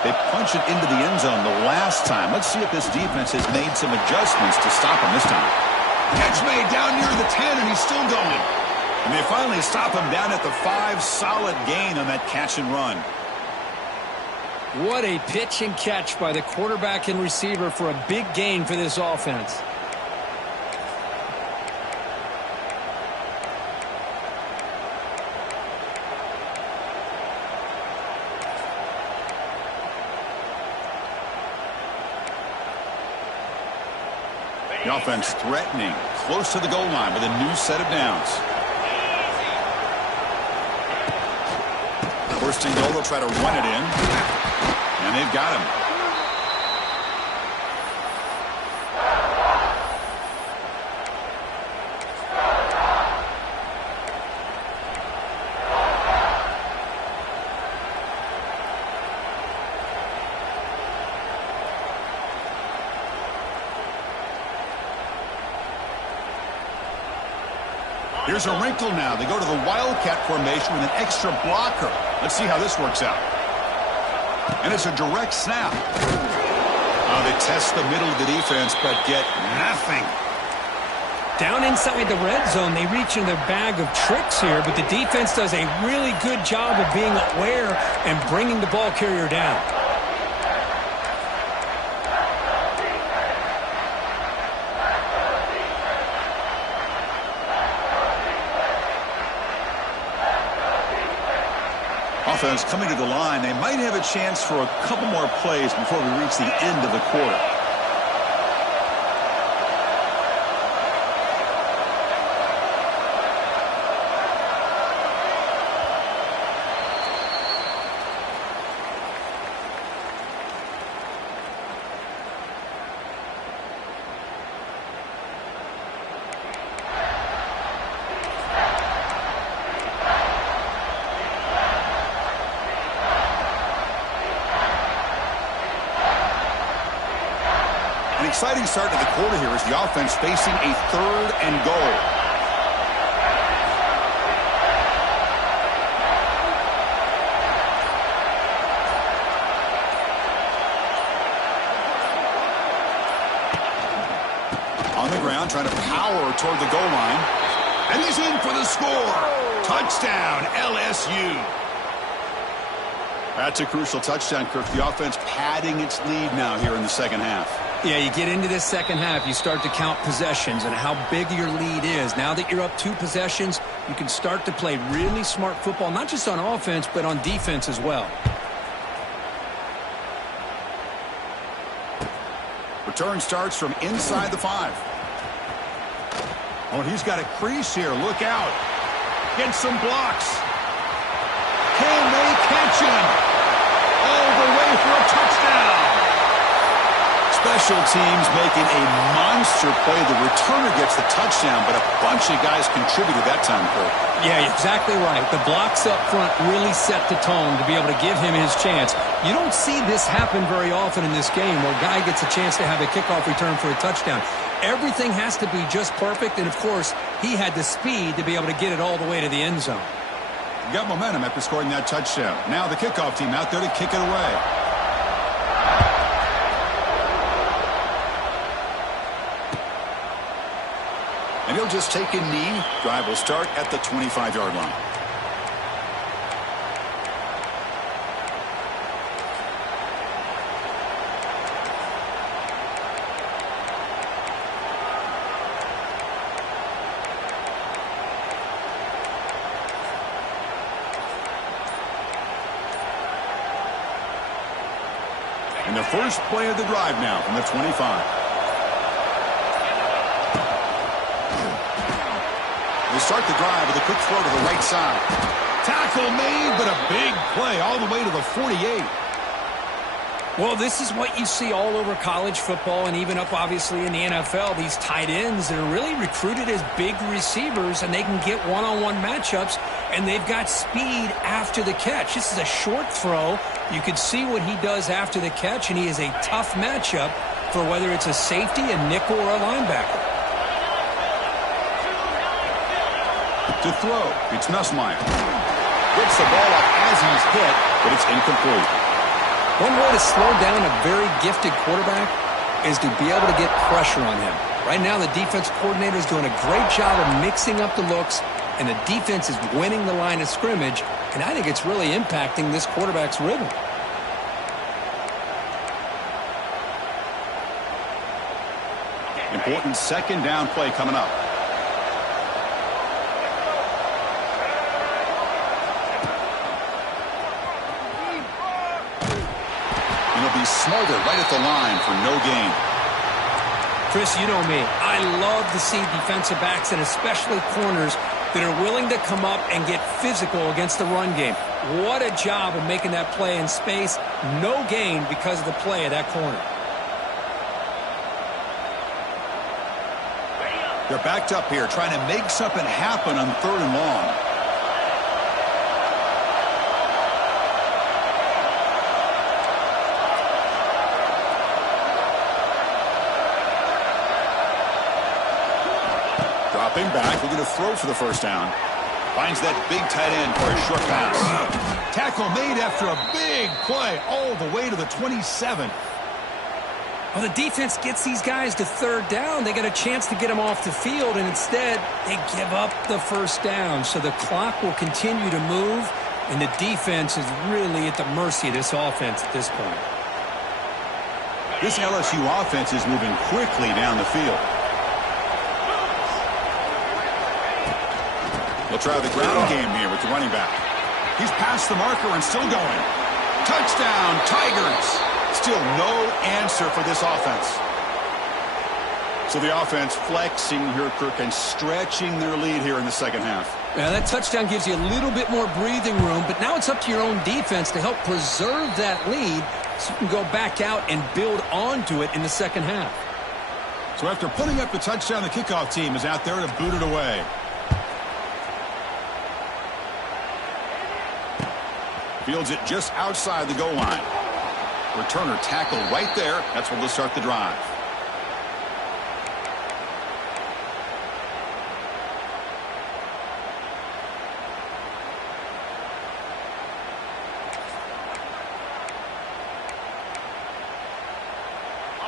They punch it into the end zone the last time. Let's see if this defense has made some adjustments to stop him this time. Catch made down near the 10, and he's still going. And they finally stop him down at the 5. Solid gain on that catch and run. What a pitch and catch by the quarterback and receiver for a big gain for this offense. The offense threatening, close to the goal line with a new set of downs. First and goal, they'll try to run it in. And they've got him. Here's a wrinkle now. They go to the Wildcat formation with an extra blocker. Let's see how this works out. And it's a direct snap. They test the middle of the defense, but get nothing. Down inside the red zone, they reach in their bag of tricks here, but the defense does a really good job of being aware and bringing the ball carrier down. Offense coming to the line. They might have a chance for a couple more plays before we reach the end of the quarter. An exciting start to the quarter here as the offense facing a 3rd and goal. On the ground, trying to power toward the goal line. And he's in for the score. Touchdown, LSU. That's a crucial touchdown, Kirk. The offense padding its lead now here in the second half. Yeah, you get into this second half, you start to count possessions and how big your lead is. Now that you're up 2 possessions, you can start to play really smart football, not just on offense, but on defense as well. Return starts from inside the 5. Oh, he's got a crease here. Look out. Get some blocks. Can they catch him? All the way for a touchdown. Special teams making a monster play. The returner gets the touchdown, but a bunch of guys contributed that time, Kirk. Yeah, exactly right. The blocks up front really set the tone to be able to give him his chance. You don't see this happen very often in this game where a guy gets a chance to have a kickoff return for a touchdown. Everything has to be just perfect, and of course, he had the speed to be able to get it all the way to the end zone. Got momentum after scoring that touchdown. Now the kickoff team out there to kick it away. And he'll just take a knee. Drive will start at the 25-yard line. And the first play of the drive now from the 25. They start the drive with a quick throw to the right side. Tackle made, but a big play all the way to the 48. Well, this is what you see all over college football and even up, obviously, in the NFL. These tight ends that are really recruited as big receivers, and they can get one-on-one matchups, and they've got speed after the catch. This is a short throw. You can see what he does after the catch, and he is a tough matchup for whether it's a safety, a nickel, or a linebacker. To throw, it's Nussmeier. Gets the ball up as he's hit, but it's incomplete. One way to slow down a very gifted quarterback is to be able to get pressure on him. Right now, the defense coordinator is doing a great job of mixing up the looks, and the defense is winning the line of scrimmage, and I think it's really impacting this quarterback's rhythm. Important second down play coming up. Smothered right at the line for no gain. Chris, you know me. I love to see defensive backs and especially corners that are willing to come up and get physical against the run game. What a job of making that play in space. No gain because of the play of that corner. They're backed up here trying to make something happen on 3rd and long. Dropping back, looking to throw for the first down. Finds that big tight end for a short pass. Tackle made after a big play all the way to the 27. Well, the defense gets these guys to third down. They get a chance to get them off the field, and instead they give up the first down. So the clock will continue to move, and the defense is really at the mercy of this offense at this point. This LSU offense is moving quickly down the field. They'll try the ground game here with the running back. He's past the marker and still going. Touchdown, Tigers! Still no answer for this offense. So the offense flexing here, Kirk, and stretching their lead here in the second half. Yeah, that touchdown gives you a little bit more breathing room, but now it's up to your own defense to help preserve that lead so you can go back out and build onto it in the second half. So after putting up the touchdown, the kickoff team is out there to boot it away. Fields it just outside the goal line. Returner tackled right there. That's where they'll start the drive.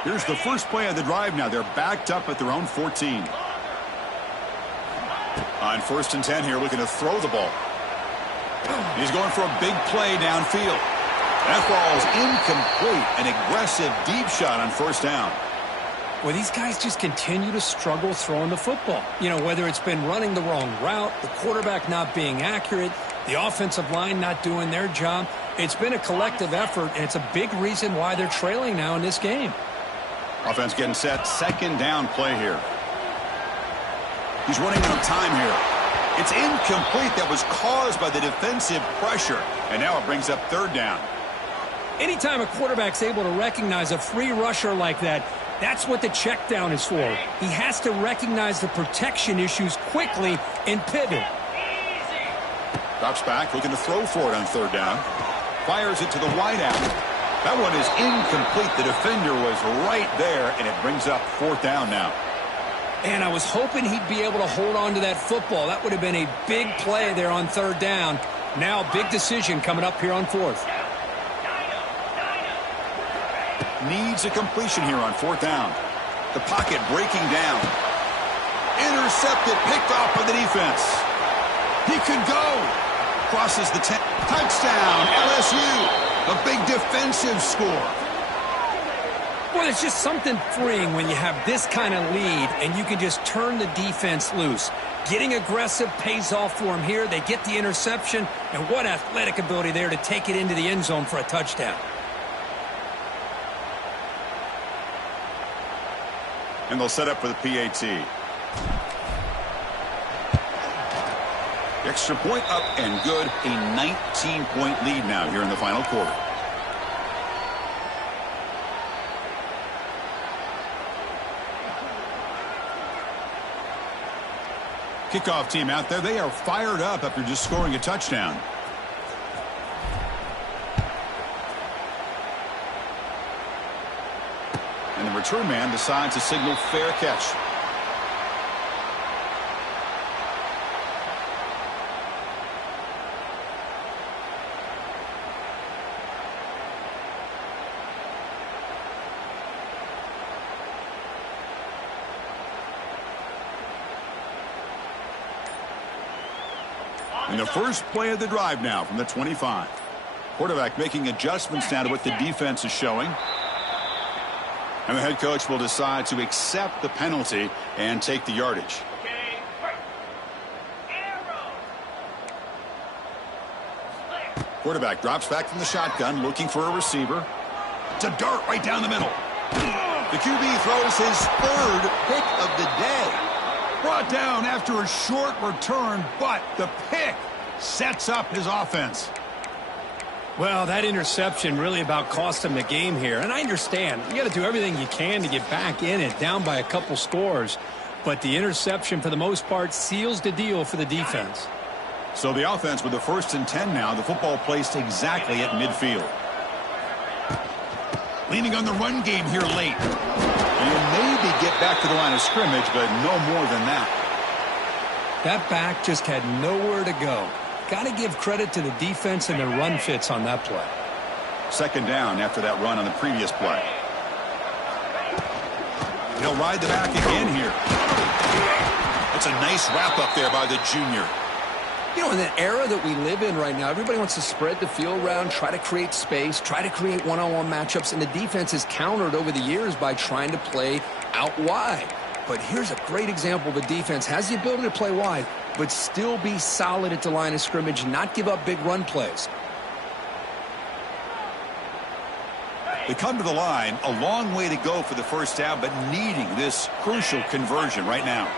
Here's the first play of the drive now. They're backed up at their own 14. On 1st and 10 here, looking to throw the ball. He's going for a big play downfield. That ball's incomplete. An aggressive deep shot on 1st down. Well, these guys just continue to struggle throwing the football. You know, whether it's been running the wrong route, the quarterback not being accurate, the offensive line not doing their job. It's been a collective effort, and it's a big reason why they're trailing now in this game. Offense getting set. 2nd down play here. He's running out of time here. It's incomplete. That was caused by the defensive pressure. And now it brings up 3rd down. Anytime a quarterback's able to recognize a free rusher like that, that's what the check down is for. He has to recognize the protection issues quickly and pivot. Drops back, looking to throw for it on 3rd down. Fires it to the wideout. That one is incomplete. The defender was right there, and it brings up 4th down now. And I was hoping he'd be able to hold on to that football. That would have been a big play there on 3rd down. Now a big decision coming up here on 4th. Needs a completion here on 4th down. The pocket breaking down. Intercepted, picked off by the defense. He could go. Crosses the 10. Touchdown, LSU. A big defensive score. Well, there's just something freeing when you have this kind of lead and you can just turn the defense loose. Getting aggressive pays off for them here. They get the interception, and what athletic ability there to take it into the end zone for a touchdown. And they'll set up for the PAT. Extra point up and good. A 19-point lead now here in the final quarter. Kickoff team out there. They are fired up after just scoring a touchdown. And the return man decides to signal fair catch. And the first play of the drive now from the 25. Quarterback making adjustments now to what the defense is showing. And the head coach will decide to accept the penalty and take the yardage. Quarterback drops back from the shotgun, looking for a receiver. It's a dart right down the middle. The QB throws his 3rd pick of the day. Brought down after a short return, but the pick sets up his offense. Well, that interception really about cost him the game here. And I understand. You got to do everything you can to get back in it, down by a couple scores. But the interception, for the most part, seals the deal for the defense. So the offense with the 1st and 10 now. The football placed exactly at midfield. Leaning on the run game here late. And you'll maybe get back to the line of scrimmage, but no more than that. That back just had nowhere to go. Got to give credit to the defense and their run fits on that play. 2nd down after that run on the previous play. He'll ride the back again here. That's a nice wrap-up there by the junior. You know, in the era that we live in right now, everybody wants to spread the field around, try to create space, try to create one-on-one matchups, and the defense has countered over the years by trying to play out wide. But here's a great example. The defense has the ability to play wide, but still be solid at the line of scrimmage, not give up big run plays. They come to the line, a long way to go for the first down, but needing this crucial conversion right now.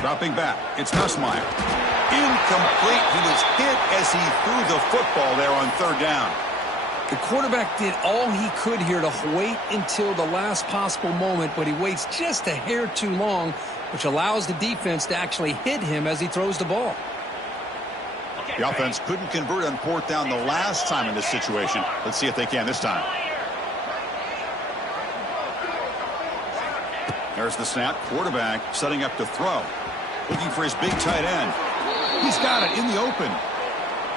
Dropping back, it's Nussmeier. Incomplete. He was hit as he threw the football there on third down. The quarterback did all he could here to wait until the last possible moment, but he waits just a hair too long, which allows the defense to actually hit him as he throws the ball. The offense couldn't convert on fourth down the last time in this situation. Let's see if they can this time. There's the snap. Quarterback setting up to throw. Looking for his big tight end. He's got it in the open.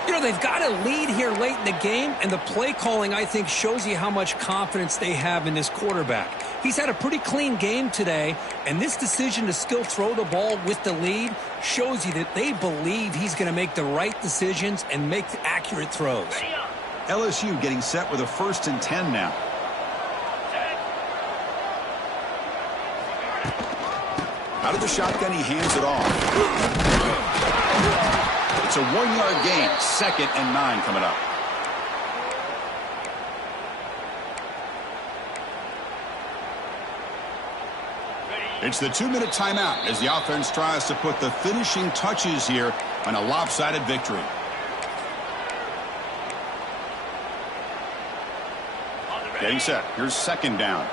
You know, they've got a lead here late in the game, and the play calling, I think, shows you how much confidence they have in this quarterback. He's had a pretty clean game today, and this decision to still throw the ball with the lead shows you that they believe he's going to make the right decisions and make accurate throws. LSU getting set with a 1st and 10 now. Out of the shotgun, he hands it off. It's a 1-yard gain. 2nd and 9 coming up. It's the 2-minute timeout as the offense tries to put the finishing touches here on a lopsided victory. Getting set. Here's 2nd down.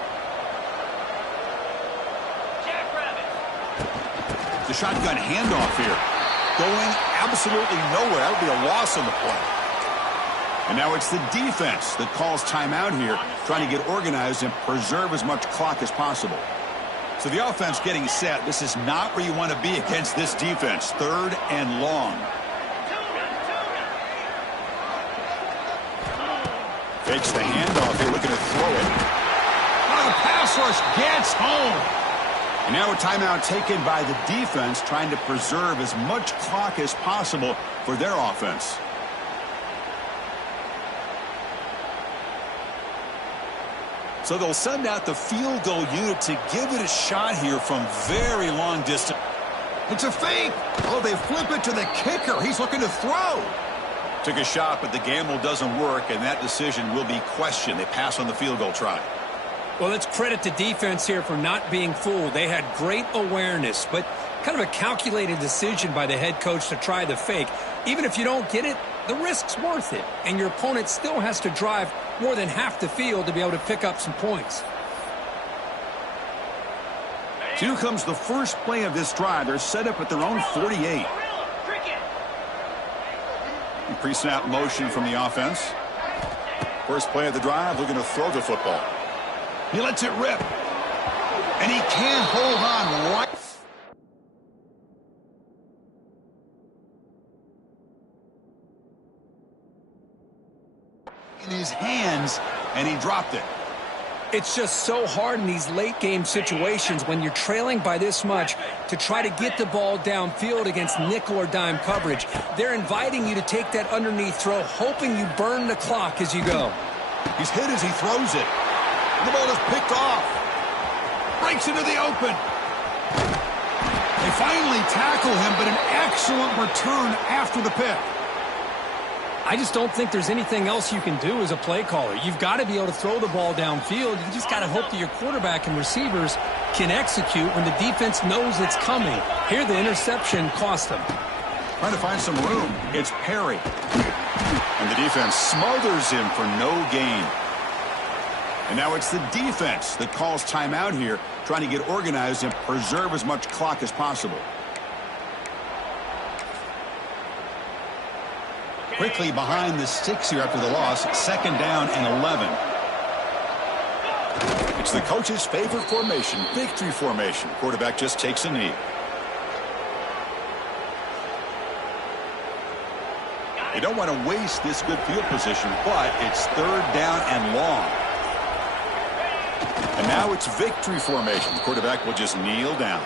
The shotgun handoff here. Going absolutely nowhere. That would be a loss on the play. And now it's the defense that calls timeout here, trying to get organized and preserve as much clock as possible. So the offense getting set. This is not where you want to be against this defense. 3rd and long. Fakes the handoff here, looking to throw it. Oh, the pass rush gets home. And now a timeout taken by the defense, trying to preserve as much clock as possible for their offense. So they'll send out the field goal unit to give it a shot here from very long distance. It's a fake. Oh, they flip it to the kicker. He's looking to throw. Took a shot, but the gamble doesn't work, and that decision will be questioned. They pass on the field goal try. Well, let's credit the defense here for not being fooled. They had great awareness, but kind of a calculated decision by the head coach to try the fake. Even if you don't get it, the risk's worth it, and your opponent still has to drive more than half the field to be able to pick up some points. Here comes the first play of this drive. They're set up at their own 48. Pre-snap motion from the offense. First play of the drive, looking to throw the football. He lets it rip. And he can't hold on right in his hands, and he dropped it. It's just so hard in these late-game situations when you're trailing by this much to try to get the ball downfield against nickel or dime coverage. They're inviting you to take that underneath throw, hoping you burn the clock as you go. He's hit as he throws it. The ball is picked off. Breaks into the open. They finally tackle him, but an excellent return after the pick. I just don't think there's anything else you can do as a play caller. You've got to be able to throw the ball downfield. You just got to hope that your quarterback and receivers can execute when the defense knows it's coming. Here, the interception cost them. Trying to find some room. It's Perry. And the defense smothers him for no gain. And now it's the defense that calls timeout here, trying to get organized and preserve as much clock as possible. Quickly behind the sticks here after the loss. 2nd down and 11. It's the coach's favorite formation, victory formation. Quarterback just takes a knee. They don't want to waste this good field position, but it's 3rd down and long. And now it's victory formation. The quarterback will just kneel down.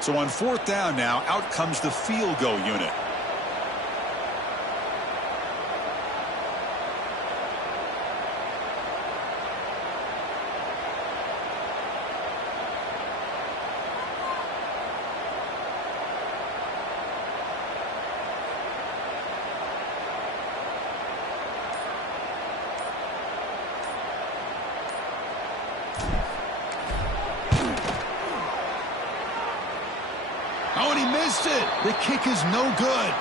So on 4th down now, out comes the field goal unit. Oh, and he missed it. The kick is no good.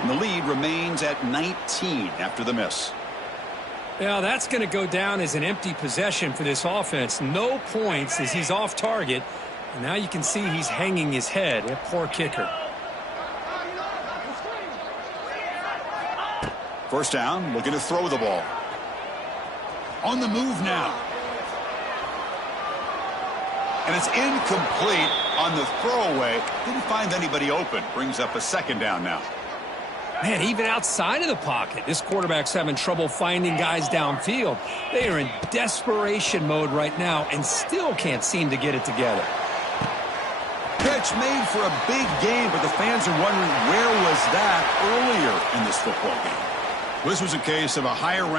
And the lead remains at 19 after the miss. Yeah, that's going to go down as an empty possession for this offense. No points as he's off target. And now you can see he's hanging his head. A poor kicker. 1st down, looking to throw the ball. On the move now. And it's incomplete on the throwaway. Didn't find anybody open. Brings up a 2nd down now. Man, even outside of the pocket, this quarterback's having trouble finding guys downfield. They are in desperation mode right now and still can't seem to get it together. Catch made for a big game, but the fans are wondering where was that earlier in this football game. This was a case of a higher rank.